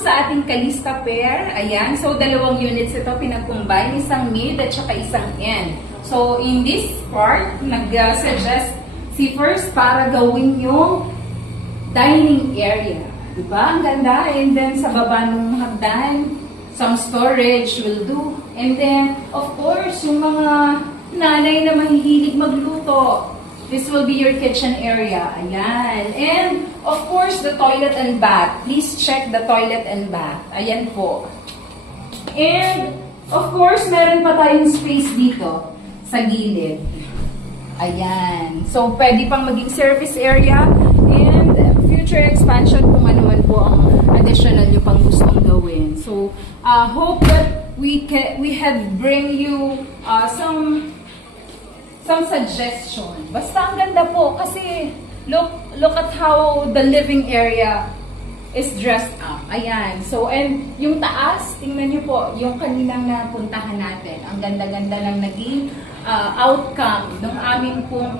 sa ating Kalista pair. Ayan. So, dalawang units ito pinag-combine. Isang mid at saka isang end. So, in this part, nag-suggest si First para gawin yung dining area. Diba? Ang ganda. And then, sa baba ng hagdan, some storage will do. And then, of course, yung mga nanay na mahihilig magluto, this will be your kitchen area. Ayan. And, of course, the toilet and bath. Please check the toilet and bath. Ayan po. And, of course, meron pa tayong space dito sa gilid. Ayan. So, pwede pang maging service area and future expansion kung ano man po ang additional nyo pang gustong gawin. So, hope that we have bring you some suggestion. Basta ang ganda po kasi look at how the living area is dressed up. Ayan. So, and yung taas, tingnan nyo po, yung kaninang napuntahan natin. Ang ganda-ganda ng naging outcome ng aming pong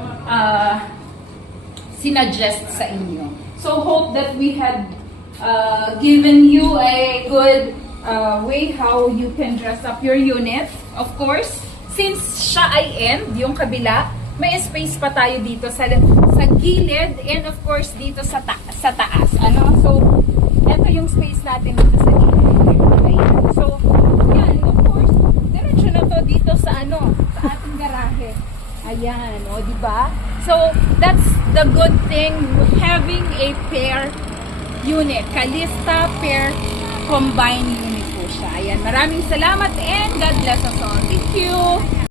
sinuggest sa inyo. So, hope that we had given you a good way how you can dress up your unit. Of course, since siya ay end, yung kabila, may space pa tayo dito sa gilid and of course dito sa taas. Ano? So, ito yung space natin dito sa gilid. Ayan. So, yan. Of course, diretso na to dito sa sa ating garahe. Ayan. O, diba? So, that's the good thing having a pair unit. Kalista pair combined unit po siya. Ayan. Maraming salamat and God bless us all. Thank you!